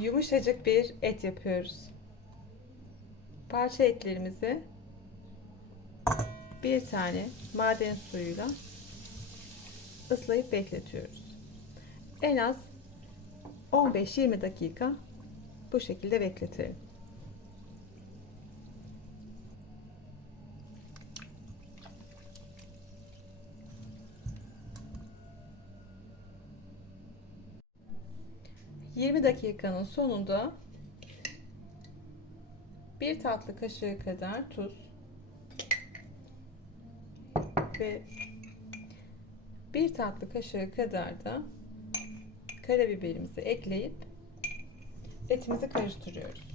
yumuşacık bir et yapıyoruz. Parça etlerimizi bir tane maden suyuyla ıslayıp bekletiyoruz. En az 15-20 dakika bu şekilde bekletelim. ...20 dakikanın sonunda... ...bir tatlı kaşığı kadar tuz... ...ve... ...bir tatlı kaşığı kadar da... ...karabiberimizi ekleyip... ...etimizi karıştırıyoruz.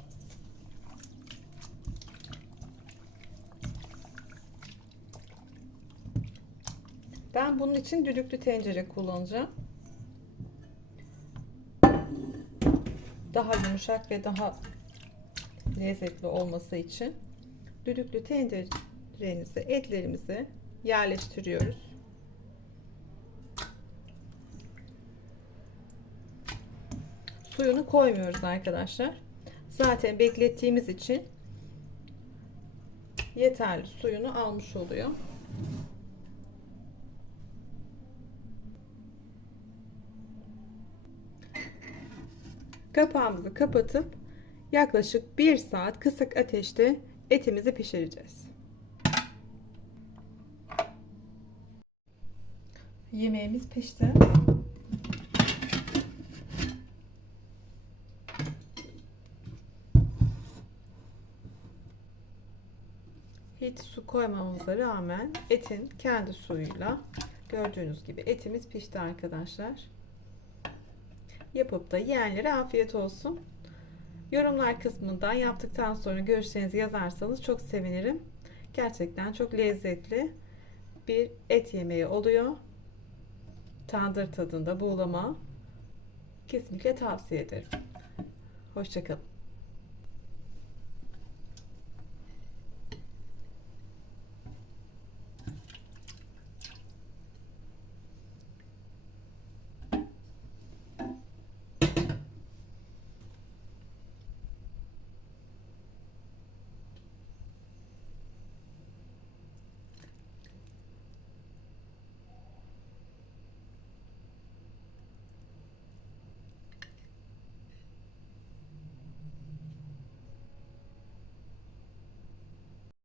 Ben bunun için düdüklü tencere kullanacağım. Daha yumuşak ve daha lezzetli olması için düdüklü tencerenize etlerimizi yerleştiriyoruz. Suyunu koymuyoruz arkadaşlar. Zaten beklettiğimiz için yeterli suyunu almış oluyor. Kapağımızı kapatıp yaklaşık 1 saat kısık ateşte etimizi pişireceğiz. Yemeğimiz pişti. Hiç su koymamamıza rağmen etin kendi suyuyla gördüğünüz gibi etimiz pişti arkadaşlar yapıp da yiyenlere afiyet olsun. Yorumlar kısmından yaptıktan sonra görüşlerinizi yazarsanız çok sevinirim. Gerçekten çok lezzetli bir et yemeği oluyor. Tandır tadında buğulama. Kesinlikle tavsiye ederim. Hoşçakalın.